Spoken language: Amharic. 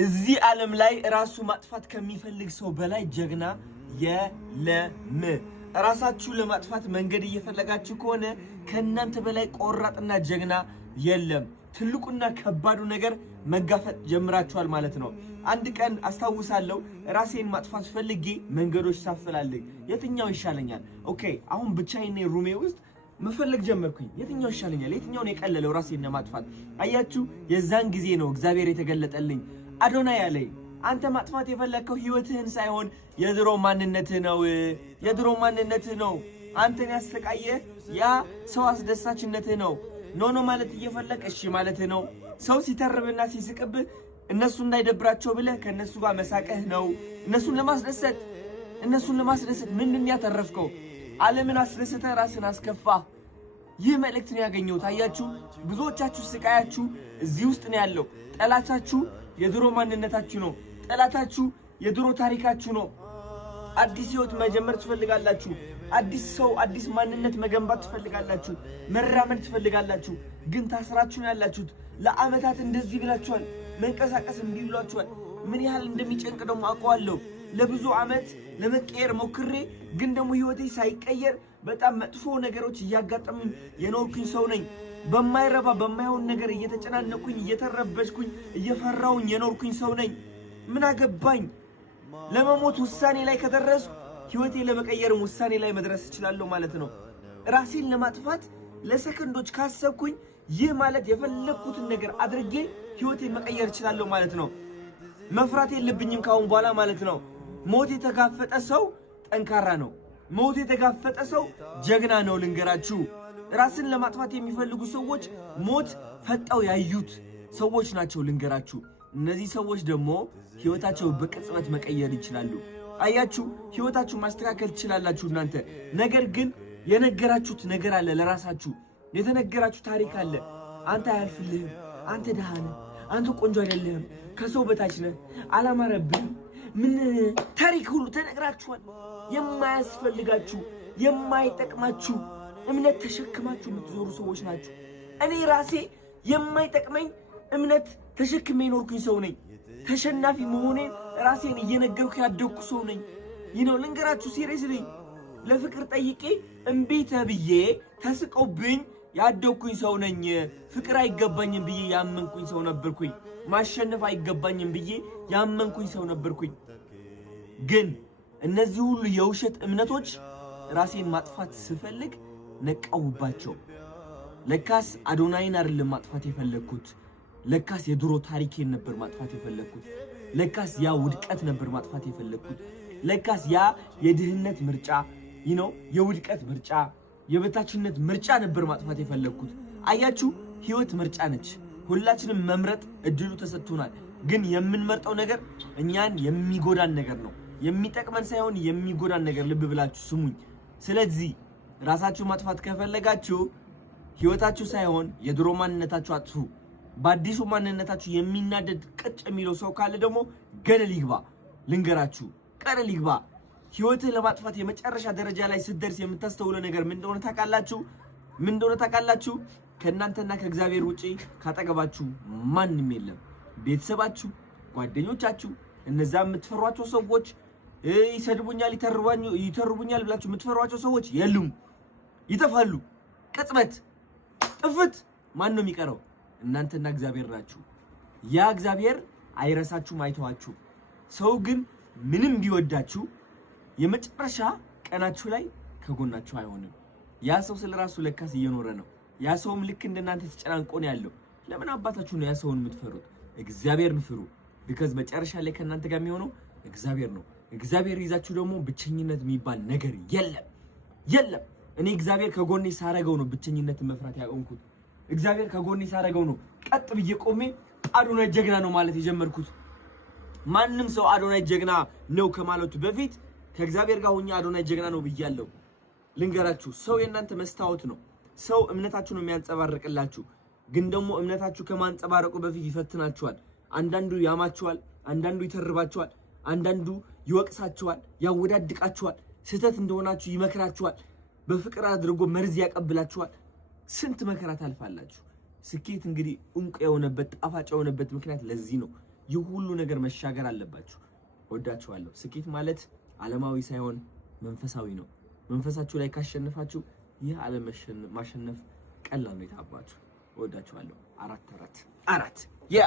እዚህ ዓለም ላይ ራሱ ማጥፋት ከሚፈልግ ሰው በላይ ጀግና የለም። ራሳችሁ ለማጥፋት መንገድ እየፈለጋችሁ ከሆነ ከናንተ በላይ ቆራጥና ጀግና የለም። ትልቁና ከባዱ ነገር መጋፈጥ ጀምራችኋል ማለት ነው። አንድ ቀን አስታውሳለሁ ራሴን ማጥፋት ፈልጌ መንገዶች ሳፈላልግ የትኛው ይሻለኛል? ኦኬ አሁን ብቻዬን ሩሜ ውስጥ መፈለግ ጀመርኩኝ። የትኛው ይሻለኛል? የትኛው ነው የቀለለው ራሴን ለማጥፋት? አያችሁ፣ የዛን ጊዜ ነው እግዚአብሔር የተገለጠልኝ። አዶናይ ያለኝ አንተ ማጥፋት የፈለከው ህይወትህን ሳይሆን የድሮ ማንነትህ ነው። የድሮ ማንነትህ ነው አንተን ያስተቃየ ያ ሰው አስደሳችነትህ ነው። ኖ ማለት እየፈለክ እሺ ማለትህ ነው። ሰው ሲተርብና ሲስቅብህ እነሱ እንዳይደብራቸው ብለህ ከነሱ ጋር መሳቀህ ነው። እነሱን ለማስደሰት ምንድን ያተረፍከው? ዓለምን አስደስተህ ራስን አስከፋ። ይህ መልእክት ነው ያገኘሁት። አያችሁ፣ ብዙዎቻችሁ ስቃያችሁ እዚህ ውስጥ ነው ያለው። ጠላታችሁ የድሮ ማንነታችሁ ነው። ጠላታችሁ የድሮ ታሪካችሁ ነው። አዲስ ህይወት መጀመር ትፈልጋላችሁ። አዲስ ሰው፣ አዲስ ማንነት መገንባት ትፈልጋላችሁ። መራመድ ትፈልጋላችሁ። ግን ታስራችሁ ያላችሁት ለዓመታት እንደዚህ ብላችኋል። መንቀሳቀስ እምቢ ብላችኋል። ምን ያህል እንደሚጨንቅ ደግሞ አውቀዋለሁ። ለብዙ ዓመት ለመቀየር ሞክሬ ግን ደግሞ ህይወቴ ሳይቀየር በጣም መጥፎ ነገሮች እያጋጠሙኝ የኖርኩኝ ሰው ነኝ። በማይረባ በማይሆን ነገር እየተጨናነኩኝ እየተረበሽኩኝ እየፈራውኝ የኖርኩኝ ሰው ነኝ። ምን አገባኝ? ለመሞት ውሳኔ ላይ ከደረስኩ ህይወቴ ለመቀየርም ውሳኔ ላይ መድረስ እችላለሁ ማለት ነው። ራሴን ለማጥፋት ለሰከንዶች ካሰብኩኝ ይህ ማለት የፈለኩትን ነገር አድርጌ ህይወቴን መቀየር እችላለሁ ማለት ነው። መፍራት የለብኝም ካሁን በኋላ ማለት ነው። ሞት የተጋፈጠ ሰው ጠንካራ ነው። ሞት የተጋፈጠ ሰው ጀግና ነው። ልንገራችሁ፣ ራስን ለማጥፋት የሚፈልጉ ሰዎች ሞት ፈጣው ያዩት ሰዎች ናቸው። ልንገራችሁ፣ እነዚህ ሰዎች ደግሞ ህይወታቸው በቅጽበት መቀየር ይችላሉ። አያችሁ፣ ህይወታችሁ ማስተካከል ትችላላችሁ እናንተ። ነገር ግን የነገራችሁት ነገር አለ፣ ለራሳችሁ የተነገራችሁ ታሪክ አለ። አንተ አያልፍልህም፣ አንተ ደሃ ነህ፣ አንተ ቆንጆ አይደለህም፣ ከሰው በታች ነህ፣ አላማረብህም፣ ምን ታሪክ ሁሉ ተነግራችኋል። የማያስፈልጋችሁ የማይጠቅማችሁ እምነት ተሸክማችሁ የምትዞሩ ሰዎች ናችሁ። እኔ ራሴ የማይጠቅመኝ እምነት ተሸክሜ ኖርኩኝ ሰው ነኝ። ተሸናፊ መሆኔን ራሴን እየነገርኩ ያደግኩ ሰው ነኝ። ይነው ልንገራችሁ፣ ሲሪየስሊ ለፍቅር ጠይቄ እምቢ ተብዬ ተስቀውብኝ ያደግኩኝ ሰው ነኝ። ፍቅር አይገባኝም ብዬ ያመንኩኝ ሰው ነበርኩኝ። ማሸነፍ አይገባኝም ብዬ ያመንኩኝ ሰው ነበርኩኝ። ግን እነዚህ ሁሉ የውሸት እምነቶች ራሴን ማጥፋት ስፈልግ ነቃውባቸው። ለካስ አዶናይን አይደለም ማጥፋት የፈለኩት። ለካስ የድሮ ታሪኬን ነበር ማጥፋት የፈለኩት። ለካስ ያ ውድቀት ነበር ማጥፋት የፈለኩት። ለካስ ያ የድህነት ምርጫ የውድቀት ምርጫ፣ የበታችነት ምርጫ ነበር ማጥፋት የፈለኩት። አያችሁ፣ ህይወት ምርጫ ነች። ሁላችንም መምረጥ እድሉ ተሰጥቶናል። ግን የምንመርጠው ነገር እኛን የሚጎዳን ነገር ነው። የሚጠቅመን ሳይሆን የሚጎዳን ነገር። ልብ ብላችሁ ስሙኝ። ስለዚህ ራሳችሁ ማጥፋት ከፈለጋችሁ ህይወታችሁ ሳይሆን የድሮ ማንነታችሁ አጥፉ። በአዲሱ ማንነታችሁ የሚናደድ ቅጭ የሚለው ሰው ካለ ደግሞ ገደል ይግባ። ልንገራችሁ፣ ገደል ይግባ። ህይወትህ ለማጥፋት የመጨረሻ ደረጃ ላይ ስትደርስ የምታስተውለው ነገር ምን እንደሆነ ታውቃላችሁ? ከእናንተና ከእግዚአብሔር ውጪ ካጠገባችሁ ማንም የለም። ቤተሰባችሁ፣ ጓደኞቻችሁ፣ እነዛ የምትፈሯቸው ሰዎች፣ ይሰድቡኛል ይተርቡኛል ብላችሁ የምትፈሯቸው ሰዎች የሉም፣ ይጠፋሉ። ቅጽበት ጥፍት። ማን ነው የሚቀረው? እናንተና እግዚአብሔር ናችሁ። ያ እግዚአብሔር አይረሳችሁም፣ አይተዋችሁም። ሰው ግን ምንም ቢወዳችሁ የመጨረሻ ቀናችሁ ላይ ከጎናችሁ አይሆንም። ያ ሰው ስለራሱ ለካስ እየኖረ ነው። ያ ሰውም ልክ እንደናንተ ተጨናንቆ ነው ያለው። ለምን አባታችሁ ነው ያ ሰውን የምትፈሩት? እግዚአብሔርን ፍሩ። ቢካዝ መጨረሻ ላይ ከናንተ ጋር የሚሆነው እግዚአብሔር ነው። እግዚአብሔር ይዛችሁ ደግሞ ብቸኝነት የሚባል ነገር የለም። እኔ እግዚአብሔር ከጎኔ ሳረገው ነው ብቸኝነትን መፍራት ያቆምኩት። እግዚአብሔር ከጎኔ ሳረገው ነው ቀጥ ብዬ ቆሜ አዶናይ ጀግና ነው ማለት የጀመርኩት። ማንም ሰው አዶናይ ጀግና ነው ከማለቱ በፊት ከእግዚአብሔር ጋር ሆኜ አዶናይ ጀግና ነው ብያለሁ። ልንገራችሁ፣ ሰው የእናንተ መስታወት ነው። ሰው እምነታችሁ ነው የሚያንጸባርቅላችሁ። ግን ደግሞ እምነታችሁ ከማንጸባረቁ በፊት ይፈትናችኋል። አንዳንዱ ያማችኋል፣ አንዳንዱ ይተርባችኋል፣ አንዳንዱ ይወቅሳችኋል፣ ያወዳድቃችኋል፣ ስህተት እንደሆናችሁ ይመክራችኋል፣ በፍቅር አድርጎ መርዝ ያቀብላችኋል። ስንት መከራ ታልፋላችሁ። ስኬት እንግዲህ እንቁ የሆነበት ጣፋጭ የሆነበት ምክንያት ለዚህ ነው። ይህ ሁሉ ነገር መሻገር አለባችሁ። ወዳችኋለሁ። ስኬት ማለት ዓለማዊ ሳይሆን መንፈሳዊ ነው። መንፈሳችሁ ላይ ካሸነፋችሁ ይህ ዓለም ማሸነፍ ቀላል ነው። የታባችሁ ወዳችኋለሁ። 4 ያ